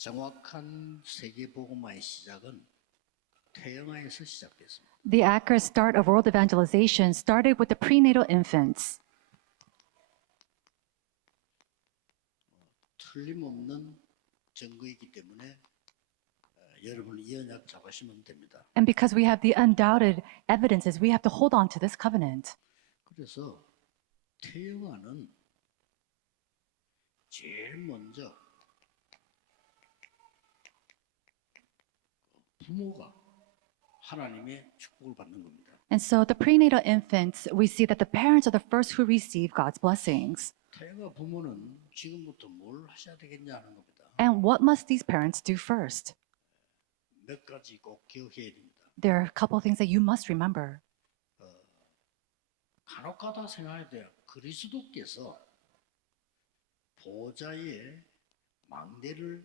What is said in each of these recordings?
정확한 세계복음화의 시작은 태영아에서 시작됐습니다. The accurate start of world evangelization started with the prenatal infants. 틀림없는 증거이기 때문에 여러분이 이 언약 잡으시면 됩니다. And because we have the undoubted evidences, we have to hold on to this covenant. 그래서 태영아는 제일 먼저 부모가 하나님의 축복을 받는 겁니다. And so the prenatal infants, we see that the parents are the first who receive God's blessings. 태영아 부모는 지금부터 뭘 하셔야 되겠냐 하는 겁니다. And what must these parents do first? 몇 가지 꼭 기억해야 됩니다. There are a couple of things that you must remember. 간혹가다 생각해야 돼요. 그리스도께서 보좌의 망대를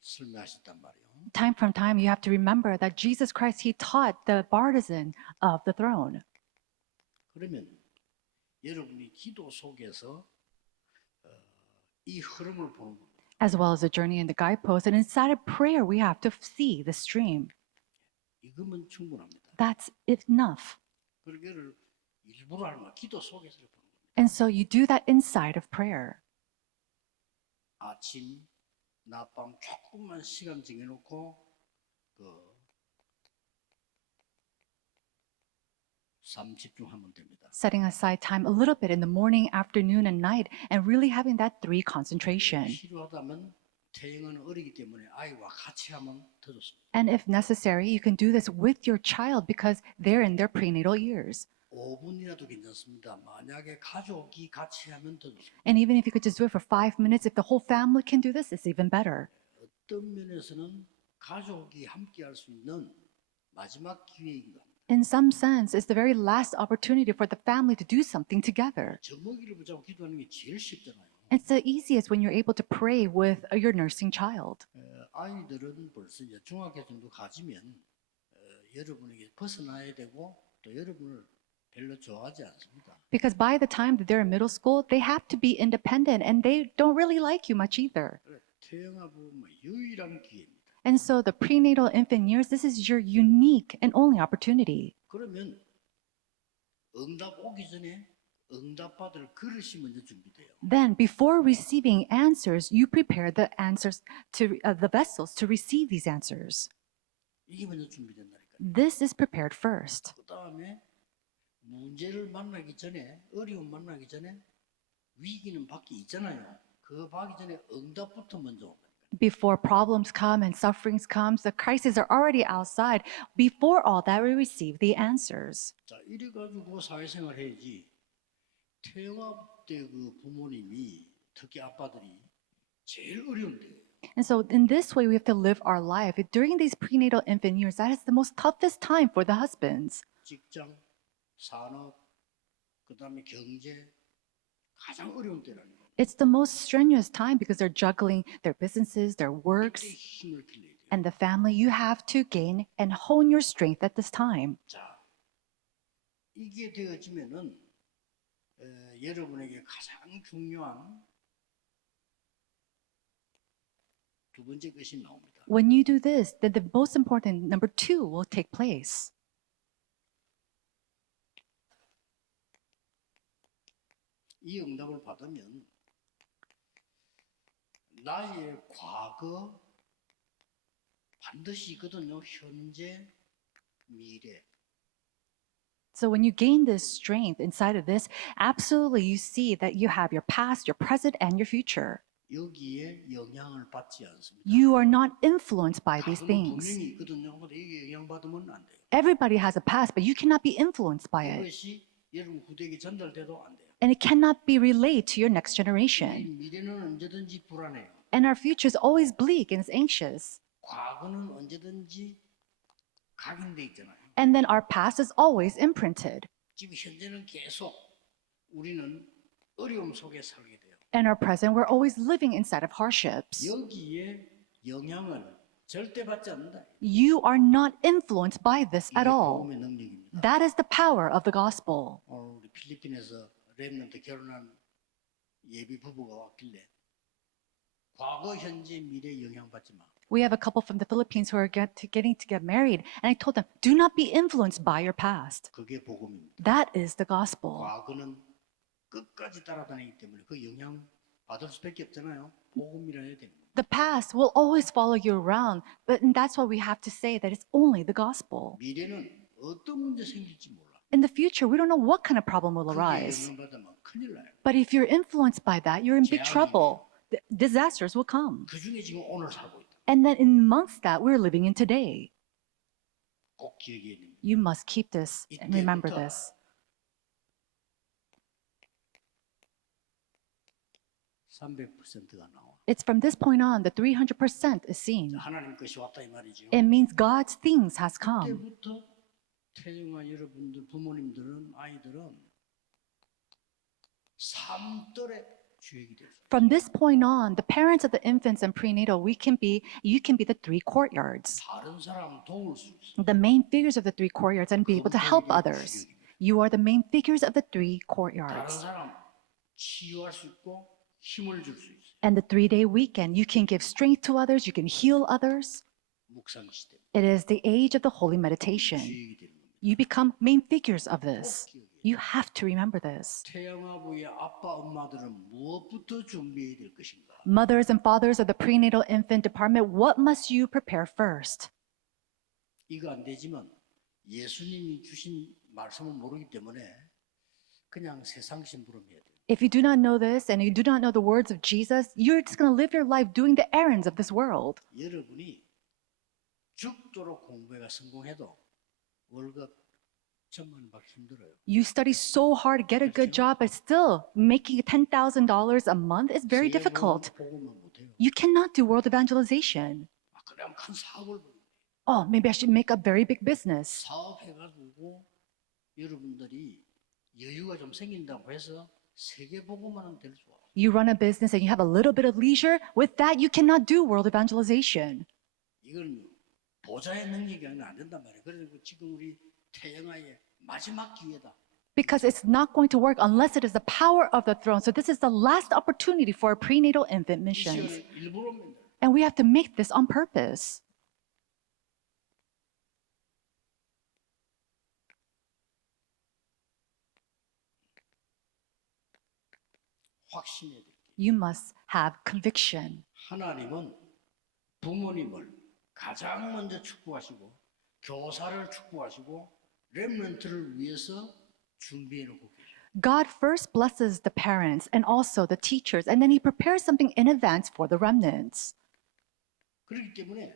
설명하셨단 말이에요. Time from time, you have to remember that Jesus Christ, he taught the partisan of the throne. 그러면 여러분이 기도 속에서 이 흐름을 보는 겁니다. As well as the journey in the guidepost. And inside of prayer, we have to see the stream. 이거면 충분합니다. That's enough. 그러기를 일부러 하는 거야. 기도 속에서 보는 겁니다. And so you do that inside of prayer. 아침, 낮밤 조금만 시간 정해놓고 삶 집중하면 됩니다. Setting aside time a little bit in the morning, afternoon, and night, and really having that 3 concentration. 필요하다면 태영은 어리기 때문에 아이와 같이 하면 더 좋습니다. And if necessary, you can do this with your child because they're in their prenatal years. 5분이라도 괜찮습니다. 만약에 가족이 같이 하면 더 좋습니다. And even if you could just do it for 5 minutes, if the whole family can do this, it's even better. 어떤 면에서는 가족이 함께 할 수 있는 마지막 기회인 것. In some sense, it's the very last opportunity for the family to do something together. 젖먹이를 붙잡고 기도하는 게 제일 쉽잖아요. It's the easiest when you're able to pray with your nursing child. 아이들은 벌써 이제 중학교 정도 가지면 여러분에게 벗어나야 되고 또 여러분을 별로 좋아하지 않습니다. Because by the time that they're in middle school, they have to be independent and they don't really like you much either. 태영아 부모 유일한 기회입니다. And so the prenatal infant years, this is your unique and only opportunity. 그러면 응답 오기 전에 응답 받을 그릇이 먼저 준비돼요. Then, before receiving answers, you prepare the answers to the vessels to receive these answers. 이게 먼저 준비된다니까요. This is prepared first. 그 다음에 문제를 만나기 전에 어려움 만나기 전에 위기는 밖에 있잖아요. 그거 받기 전에 응답부터 먼저 온다. Before problems come and sufferings comes, the crises are already outside. Before all that, we receive the answers. 자, 이래 가지고 사회생활 해야지. 태영아 때 그 부모님이 특히 아빠들이 제일 어려운데. And so in this way, we have to live our life. During these prenatal infant years, that is the most toughest time for the husbands. 직장, 산업, 그다음에 경제 가장 어려운 때라는 거예요. It's the most strenuous time because they're juggling their businesses, their works, 이때 힘을 길러야 돼요. and the family. You have to gain and hone your strength at this time. 자, 이게 되어지면은 여러분에게 가장 중요한 두 번째 것이 나옵니다. When you do this, then the most important number 2 will take place. 이 응답을 받으면 나의 과거 반드시 있거든요. 현재, 미래. So when you gain this strength inside of this, absolutely you see that you have your past, your present, and your future. 여기에 영향을 받지 않습니다. You are not influenced by these 과거는 things. 분명히 있거든요. 근데 이게 영향받으면 안 돼요. Everybody has a past, but you cannot be influenced by it. 그것이 여러분 후대에게 전달돼도 안 돼요. And it cannot be relayed to your next 이 generation. 미래는 언제든지 불안해요. And our future is always bleak and it's anxious. 과거는 언제든지 각인돼 있잖아요. And then our past is always imprinted. 지금 현재는 계속 우리는 어려움 속에 살게 돼요. And our present, we're always living inside of hardships. 여기에 영향을 절대 받지 않는다. You are not influenced by this 이게 at all. 복음의 능력입니다. That is the power of the gospel. 오늘 우리 필리핀에서 렘넌트 결혼한 예비 부부가 왔길래 과거, 현재, 미래 영향받지 마. We have a couple from the Philippines who are getting to get married. And I told them, do not be influenced by your past. 그게 복음입니다. That is the gospel. 과거는 끝까지 따라다니기 때문에 그 영향 받을 수밖에 없잖아요. 복음이라 해야 되는 거예요. The past will always follow you around. But that's why we have to say that it's only the gospel. 미래는 어떤 문제 생길지 몰라. In the future, we don't know what kind of problem will 그게 arise. 영향받으면 큰일 나요. But if you're influenced by that, you're in big trouble. Disasters will come. 그 중에 지금 오늘 살고 있다. And then amongst that, we're living in today. 꼭 기억해야 됩니다. You must keep this and remember this. 300%가 나와. It's from this point on, the 300% is seen. 하나님 것이 왔다 이 말이죠. It means God's things has come. 그때부터 태영아 여러분들 부모님들은 아이들은 삶들의 주역이 됐어요. From this point on, the parents of the infants and prenatal, you can be the three courtyards, 다른 사람 도울 수 있어요. the main figures of the three courtyards, and be able to help others. You are the main figures of the three 다른 courtyards. 사람 치유할 수 있고 힘을 줄 수 있어요. And the 3-day weekend, you can give strength to others, you can heal others. 묵상 시대 It is the age of the holy meditation. 주역이 되는 겁니다. You become main figures of this. 꼭 기억해야 돼요. You have to remember this. 태영아부의 아빠 엄마들은 무엇부터 준비해야 될 것인가? Mothers and fathers of the prenatal infant department, what must you prepare first? 이거 안 되지만 예수님이 주신 말씀을 모르기 때문에 그냥 세상 심부름해야 돼요. If you do not know this and you do not know the words of Jesus, you're just going to live your life doing the errands of this world. 여러분이 죽도록 공부해가 성공해도 월급 1,000만 원 받기 힘들어요. You study so hard to get a good job, but still making $10,000 a month is very difficult. 보고만 못해요. You cannot do world evangelization. 그냥 큰 사업을 Oh, maybe I should make a very big business. 사업해가지고 여러분들이 여유가 좀 생긴다고 해서 세계 보고만은 될 수 없어요. You run a business and you have a little bit of leisure. With that, you cannot do world evangelization. 이건 보좌의 능력이 안 된단 말이에요. 그래서 지금 우리 태영아의 마지막 기회다. Because it's not going to work unless it is the power of the throne. So this is the last opportunity for our prenatal infant 이 missions. 시간을 일부러 만들어요. And we have to make this on purpose. 확신해야 돼요. You must have conviction. 하나님은 부모님을 가장 먼저 축복하시고 교사를 축복하시고 렘넌트를 위해서 준비해 놓고 계셔요. God first blesses the parents and also the teachers, and then he prepares something in advance for the remnants. 그렇기 때문에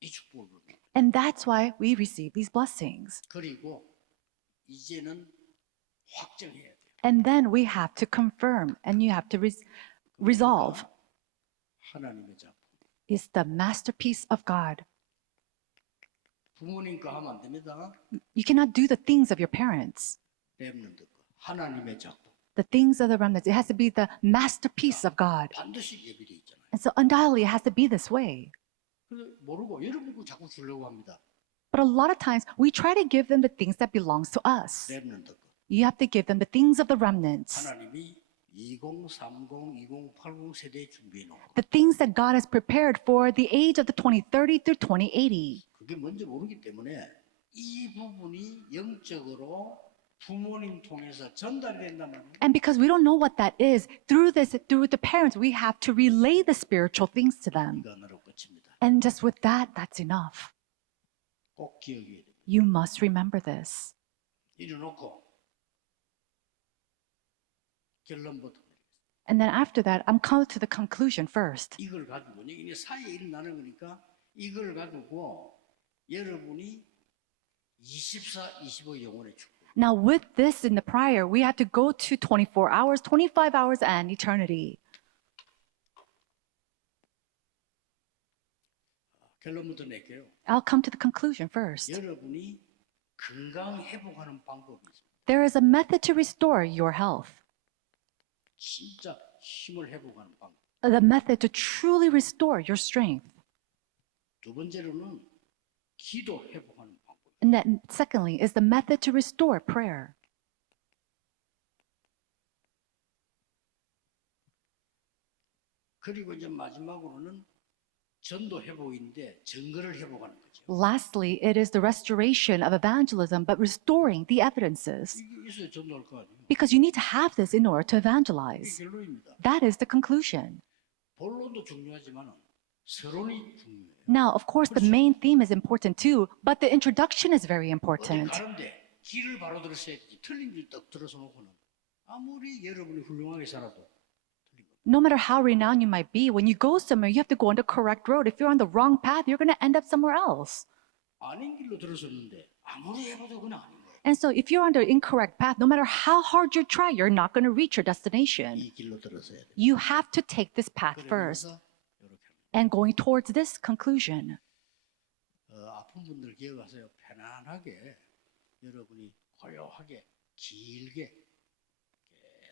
이 축복을 받는. And that's why we receive these blessings. 그리고 이제는 확정해야 돼요. And then we have to confirm and you have to resolve. 하나님의 작품. It's the masterpiece of God. 부모님 거 하면 안 됩니다. You cannot do the things of your parents. 렘넌트 거. 하나님의 작품. The things of the remnants. It has to be the masterpiece of God. 반드시 예비돼 있잖아요. And so undoubtedly it has to be this way. 그래서 모르고 여러분 거 자꾸 주려고 합니다. But a lot of times we try to give them the things that belongs to us. 렘넌트 거. You have to give them the things of the remnants. 하나님이 2030, 2080 세대에 준비해 놓고 The things that God has prepared for the age of the 2030 through 2080. 그게 뭔지 모르기 때문에 이 부분이 영적으로 부모님 통해서 전달된단 말이에요. And because we don't know what that is, through the parents, we have to relay the spiritual things to them. 이거 하나로 끝입니다. And just with that, that's enough. 꼭 기억해야 됩니다. You must remember this. 이래놓고 결론부터 And then after that, I'm coming to the conclusion first. 이걸 가지고 이게 사이에 일어나는 거니까 이걸 가지고 여러분이 24, 25 영혼의 축복. Now, with this in the prior, we have to go to 24 hours, 25 hours, and eternity. 결론부터 낼게요. I'll come to the conclusion first. 여러분이 건강 회복하는 방법이 있습니다. There is a method to restore your health, 진짜 힘을 회복하는 방법. the method to truly restore your strength. 두 번째로는 기도 회복하는 방법. And then, secondly, is the method to restore prayer. 그리고 이제 마지막으로는 전도 회복인데 증거를 회복하는 거죠. Lastly, it is the restoration of evangelism, but restoring the evidences. 이게 있어야 전도할 거 아니에요. Because you need to have this in order to 이게 evangelize. 결론입니다. That is the conclusion. 본론도 중요하지만 서론이 중요해요. Now, of course, the main theme is important too, but the introduction is very 어디 important. 가는데 길을 바로 들었어야지 틀린 길 딱 들어서 놓고는 아무리 여러분이 훌륭하게 살아도 틀린 겁니다. No matter how renowned you might be, when you go somewhere, you have to go on the correct road. If you're on the wrong path, you're going to end up somewhere else. 아닌 길로 들어섰는데 아무리 해봐도 그냥 아닌 거예요. And so if you're on the incorrect path, no matter how hard you try, you're not going to reach your destination. 이 길로 들어서야 돼요. You have to take this path first. 그러면서 이렇게 합니다. And going towards this conclusion. 아픈 분들 기억하세요. 편안하게 여러분이 고요하게 길게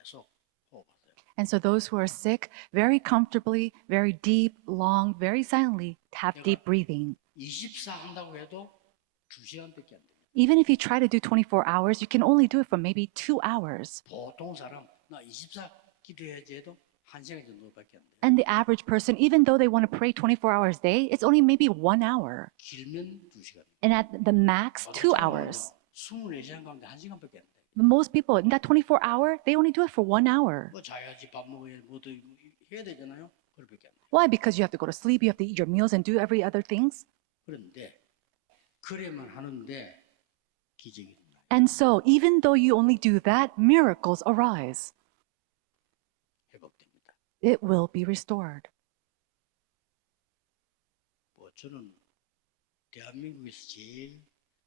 계속 호흡하세요. And so those who are sick, very comfortably, very deep, long, very silently, have deep breathing. 24 한다고 해도 2시간밖에 안 돼요. Even if you try to do 24 hours, you can only do it for maybe 2 hours. 보통 사람 나 24 기도해야지 해도 1시간 정도밖에 안 돼요. And the average person, even though they want to pray 24 hours a day, it's only maybe 1 hour. 길면 2시간. And at the max, 2 hours. 24시간 가운데 1시간밖에 안 돼요. But most people, in that 24 hour, they only do it for 1 hour. 뭐 자야지 밥 먹어야지 뭐도 해야 되잖아요. 그렇게밖에 안 돼요. Why? Because you have to go to sleep, you have to eat your meals and do every other things. 그런데 그래만 하는데 기적이 일어나요. And so, even though you only do that, miracles arise. 회복됩니다. It will be restored. 뭐 저는 대한민국에서 제일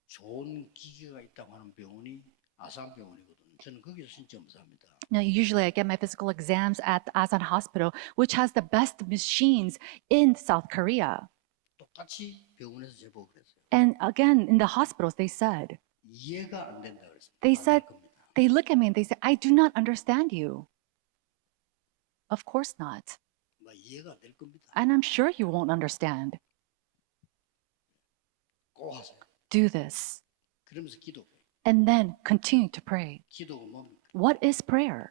좋은 기계가 있다고 하는 병원이 아산병원이거든요. 저는 거기서 진짜 감사합니다. Now, usually I get my physical exams at the Asan Hospital, which has the best machines in South Korea. 똑같이 병원에서 제보를 했어요. And again, in the hospitals, they said, 이해가 안 된다 그랬어요. They 안 될 said- 겁니다. they look at me and they say, I do not understand you. Of course not. 뭐 이해가 안 될 겁니다. And I'm sure you won't understand. 꼭 하세요. Do this. 그러면서 기도해요. And then continue to pray. 기도가 뭡니까? What is prayer?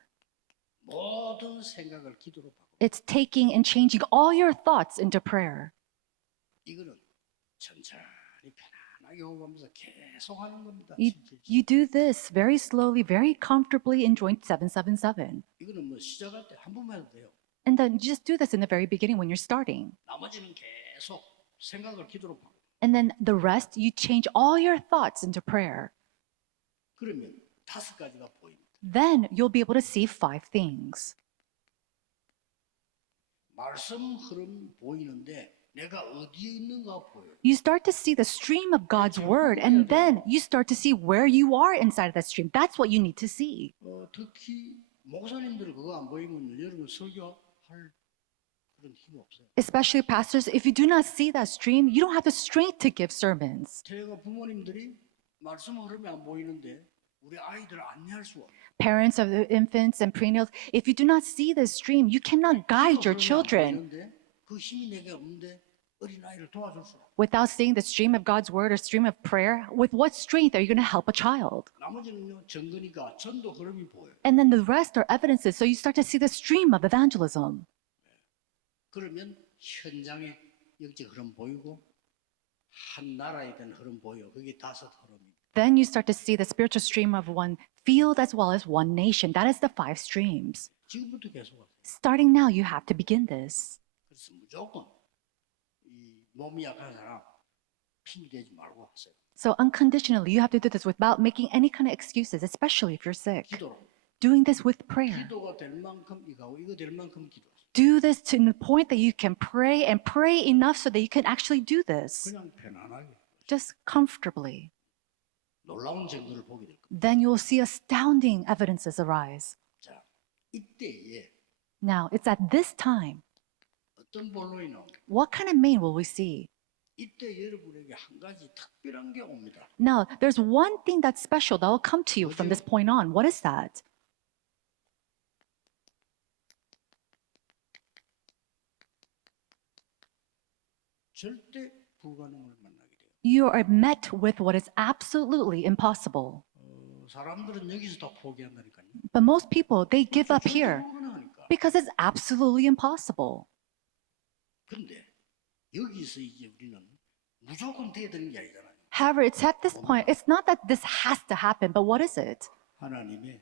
모든 생각을 기도로 바꿔. It's taking and changing all your thoughts into prayer. 이거는 천천히 편안하게 호흡하면서 계속 하는 겁니다. You do this very slowly, very comfortably in joint 777. 이거는 뭐 시작할 때 한 번만 해도 돼요. And then just do this in the very beginning when you're starting. 나머지는 계속 생각을 기도로 바꿔. And then the rest, you change all your thoughts into prayer. 그러면 5가지가 보입니다. Then you'll be able to see 5 things. 말씀 흐름 보이는데 내가 어디에 있는가 보여요. You start to see the stream of God's word, and then you start to see where you are inside of that stream. That's what you need to see. 특히 목사님들 그거 안 보이면 여러분 설교할 그런 힘 없어요. Especially pastors, if you do not see that stream, you don't have the strength to give sermons. 제가 부모님들이 말씀 흐름이 안 보이는데 우리 아이들 안내할 수가 없어요. Parents of the infants and prenatals, if you do not see this stream, you cannot guide your children. 그 힘이 내게 없는데 어린 아이를 도와줄 수 없어요. Without seeing the stream of God's word or stream of prayer, with what strength are you going to help a child? 나머지는요 증거니까 전도 흐름이 보여요. And then the rest are evidences, so you start to see the stream of evangelism. 그러면 현장의 영적 흐름 보이고 한 나라에 대한 흐름 보여. 그게 5 흐름입니다. Then you start to see the spiritual stream of one field as well as one nation. That is the 5 streams. 지금부터 계속 하세요. Starting now, you have to begin this. 그래서 무조건 이 몸이 약한 사람 핑계 대지 말고 하세요. So unconditionally, you have to do this without making any kind of excuses, especially if you're sick. 기도로. Doing this with prayer. 기도가 될 만큼 이거하고 이거 될 만큼 기도하세요. Do this to the point that you can pray and pray enough so that you can actually do this. 그냥 편안하게 Just comfortably. 놀라운 증거를 보게 될 겁니다. Then you will see astounding evidences arise. 자, 이때에 Now, it's at this time. 어떤 본론이 나옵니까? What kind of man will we see? 이때 여러분에게 한 가지 특별한 게 옵니다. Now, there's one thing that's special that will come to you from this point on. What is that? 절대 불가능을 만나게 돼요. You are met with what is absolutely impossible. 사람들은 여기서 다 포기한다니까요. But most people, they give up here 불가능하니까. because it's absolutely impossible. 근데 여기서 이제 우리는 무조건 돼야 되는 게 아니잖아요. However, it's at this point, it's not that this has to happen, but what is it? 하나님의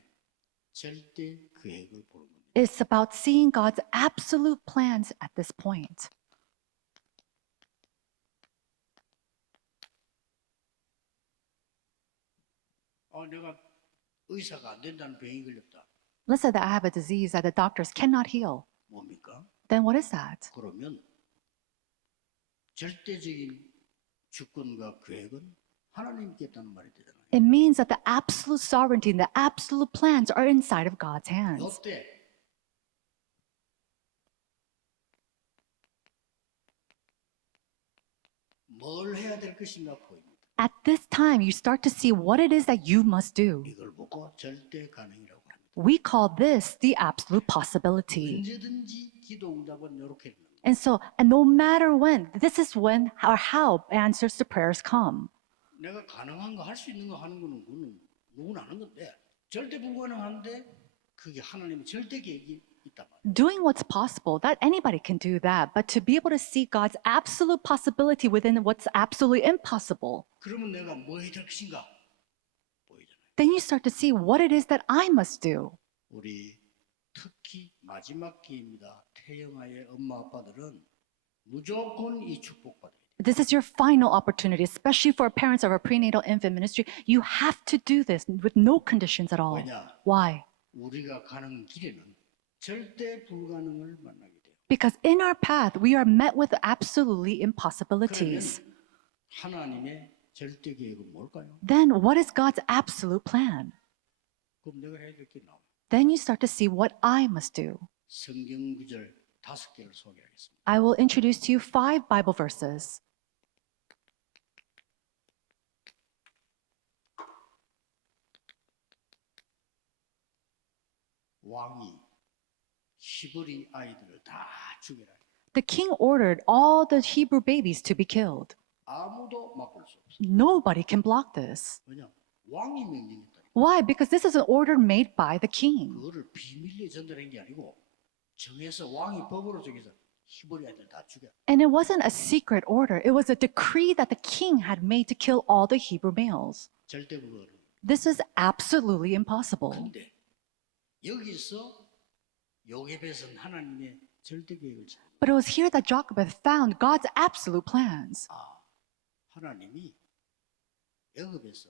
절대 계획을 보는 겁니다. It's about seeing God's absolute plans at this point. 내가 의사가 안 된다는 병이 걸렸다. Let's say that I have a disease that the doctors cannot heal. 뭡니까? Then what is that? 그러면 절대적인 주권과 계획은 하나님께 있다는 말이 되잖아요. It means that the absolute sovereignty and the absolute plans are inside of God's hands. 이때 뭘 해야 될 것인가 보입니다. At this time, you start to see what it is that you must do. 이걸 보고 절대 가능이라고 합니다. We call this the absolute possibility. 언제든지 기도 응답은 이렇게 됩니다. And no matter when, this is when or how answers to prayers come. 내가 가능한 거 할 수 있는 거 하는 거는 누구나 하는 건데 절대 불가능한데 그게 하나님의 절대 계획이 있단 말이에요. Doing what's possible, that anybody can do that, but to be able to see God's absolute possibility within what's absolutely impossible, 그러면 내가 뭐 해야 될 것인가 보이잖아요. then you start to see what it is that I must do. 우리 특히 마지막 기회입니다. 태영아의 엄마 아빠들은 무조건 이 축복받아야 돼요. This is your final opportunity, especially for parents of our prenatal infant ministry. You have to do this with no conditions at all. 왜냐? Why? 우리가 가는 길에는 절대 불가능을 만나게 돼요. Because in our path, we are met with absolutely 그러면 impossibilities. 하나님의 절대 계획은 뭘까요? Then what is God's absolute plan? 그럼 내가 해야 될 게 나와요. Then you start to see what I must do. 성경 구절 5개를 소개하겠습니다. I will introduce to you 5 Bible verses. 왕이 히브리 아이들을 다 죽여라. The king ordered all the Hebrew babies to be killed. 아무도 막을 수 없어. Nobody can block this. 왜냐? 왕이 명령했다. Why? Because this is an order made by the king. 그거를 비밀리에 전달한 게 아니고 정해서 왕이 법으로 정해서 히브리 아이들 다 죽여. And it wasn't a secret order. It was a decree that the king had made to kill all the Hebrew males. 절대 불가능. This is absolutely impossible. 근데 여기서 요셉은 하나님의 절대 계획을 잘. But it was here that Jochebed found God's absolute plans. 하나님이 애굽에서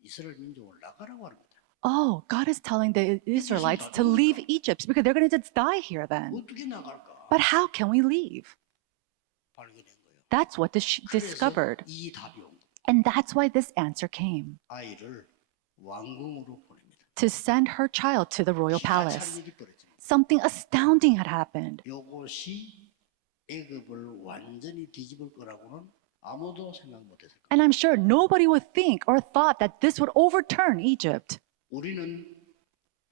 이스라엘 민족을 나가라고 하는 거다. Oh, God is telling the Israelites to leave Egypt because they're going to just die here then. 어떻게 나갈까? But how can we leave? 발견한 거예요. That's what 그래서 discovered. 이 답이 온 거예요. And that's why this answer came. 아이를 왕궁으로 보냅니다. To send her child to the royal 기가 palace. 찬 일이 벌어집니다. Something astounding had happened. 이것이 애굽을 완전히 뒤집을 거라고는 아무도 생각 못했을 거예요. And I'm sure nobody would think or thought that this would overturn Egypt. 우리는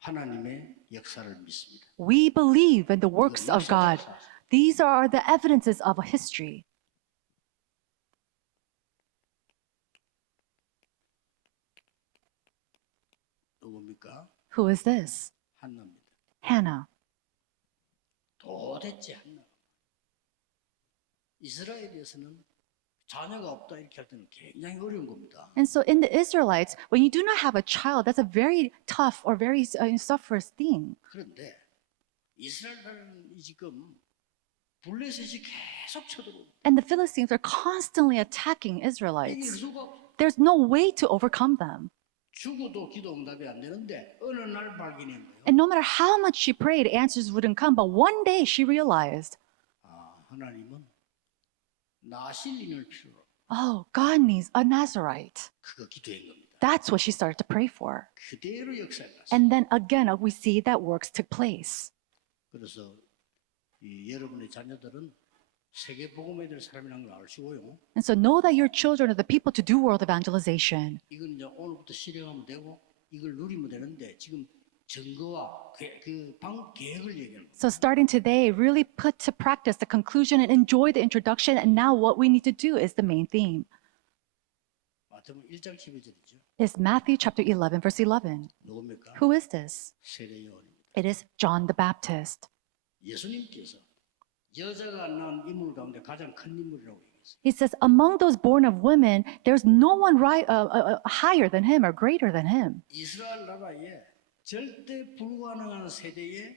하나님의 역사를 믿습니다. We believe in the works of God. These are the evidences of history. 누굽니까? Who is this? 한나입니다. Hannah. 도대체 한나. 이스라엘에서는 자녀가 없다 이렇게 할 때는 굉장히 어려운 겁니다. And so in the Israelites, when you do not have a child, that's a very tough or very sufferous thing. 그런데 이스라엘은 지금 블레셋이 계속 쳐들어오고 And the Philistines are constantly attacking 이길 Israelites. 수가 없어. There's no way to overcome them. 죽어도 기도 응답이 안 되는데 어느 날 발견한 거예요. And no matter how much she prayed, answers wouldn't come. But one day she realized, 하나님은 나실인을 필요로 oh, God needs a Nazarite. 그거 기도한 겁니다. That's what she started to pray for. 그대로 역사에 갔어요. And then again, we see that works took place. 그래서 여러분의 자녀들은 세계 복음에 될 사람이라는 걸 아시고요. And so know that your children are the people to do world evangelization. 이건 이제 오늘부터 실행하면 되고 이걸 누리면 되는데 지금 증거와 계획을 얘기하는 거예요. So starting today, really put to practice the conclusion and enjoy the introduction. And now what we need to do is the main theme. 마태복음 1장 12절이죠. It's Matthew chapter 11, verse 11. 누굽니까? Who is this? 세례 요한입니다. It is John the Baptist. 예수님께서 여자가 낳은 인물 가운데 가장 큰 인물이라고 얘기했어요. He says, among those born of women, there's no one higher than him or greater than him. 이스라엘 나라에 절대 불가능한 세대에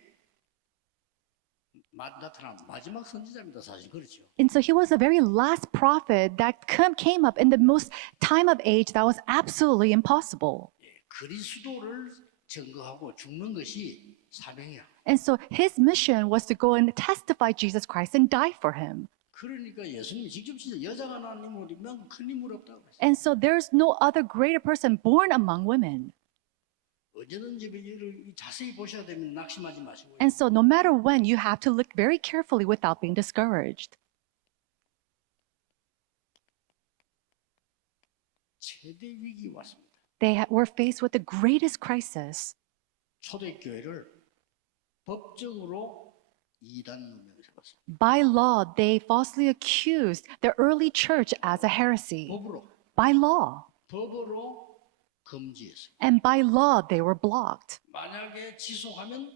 나타난 마지막 선지자입니다. 사실 그렇죠. And so he was the very last prophet that came up in the most time of age that was absolutely impossible. 그리스도를 증거하고 죽는 것이 사명이야. And so his mission was to go and testify Jesus Christ and die for him. 그러니까 예수님이 직접 진짜 여자가 낳은 인물이면 큰 인물 없다고 그랬어요. And so there's no other greater person born among women. 언제든지 이를 자세히 보셔야 되면 낙심하지 마시고. And so no matter when, you have to look very carefully without being discouraged. 최대 위기 왔습니다. They were faced with the greatest crisis. 초대교회를 법적으로 이단 누명을 해봤어요. By law, they falsely accused the early church as a heresy. 법으로 By law. 법으로 금지했어요. And by law, they were blocked. 만약에 지속하면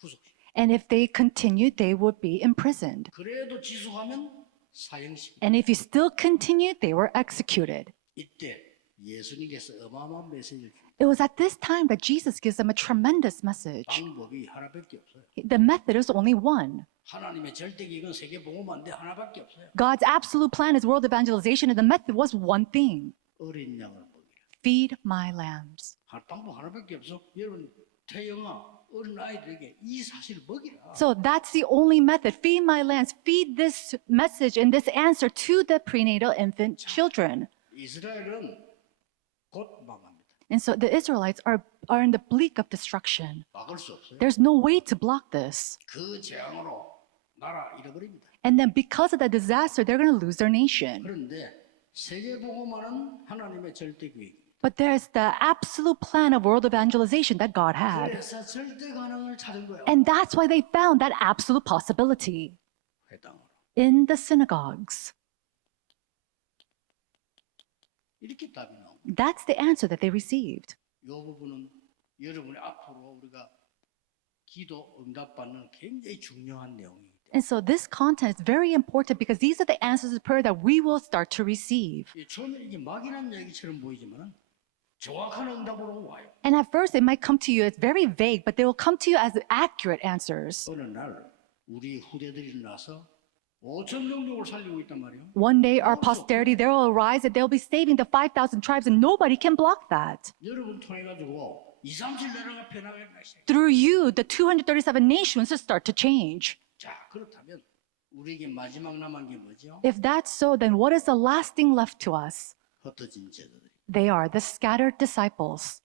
구속시켜. And if they continued, they would be imprisoned. 그래도 지속하면 사형시켜. And if you still continued, they were executed. 이때 예수님께서 어마어마한 메시지를 줍니다. It was at this time that Jesus gives them a tremendous message. 방법이 하나밖에 없어요. The method is only one. 하나님의 절대 계획은 세계 복음화인데 하나밖에 없어요. God's absolute plan is world evangelization, and the method was one thing. 어린 양을 먹이라. Feed my lambs. 방법 하나밖에 없어. 여러분 태영아 어린 아이들에게 이 사실을 먹이라. So that's the only method. Feed my lambs. Feed this message and this answer to the prenatal infant children. 이스라엘은 곧 망합니다. And so the Israelites are in the bleak of destruction. 막을 수 없어요. There's no way to block this. 그 재앙으로 나라 잃어버립니다. And then because of that disaster, they're going to lose their nation. 그런데 세계 복음화는 하나님의 절대 계획. But there's the absolute plan of world evangelization that God had. 그래서 절대 가능을 찾은 거예요. And that's why they found that absolute possibility 회당으로. in the synagogues. 이렇게 답이 나옵니다. That's the answer that they received. 이 부분은 여러분이 앞으로 우리가 기도 응답받는 굉장히 중요한 내용이기 때문에 And so this content is very important because these are the answers of prayer that we will start to receive. 처음에 이게 막연한 얘기처럼 보이지만 정확한 응답으로 와요. And at first it might come to you as very vague, but they will come to you as accurate answers. 어느 날 우리 후대들이 일어나서 5천 종족을 살리고 있단 말이에요. One day our posterity, they will arise and they'll be saving the 5,000 tribes and nobody can block that. 여러분 통해 가지고 2, 3칠 나라가 변화가 시작. Through you, the 237 nations will start to change. 자, 그렇다면 우리에게 마지막 남은 게 뭐죠? If that's so, then what is the last thing left to us? 흩어진 제자들. They are the scattered disciples.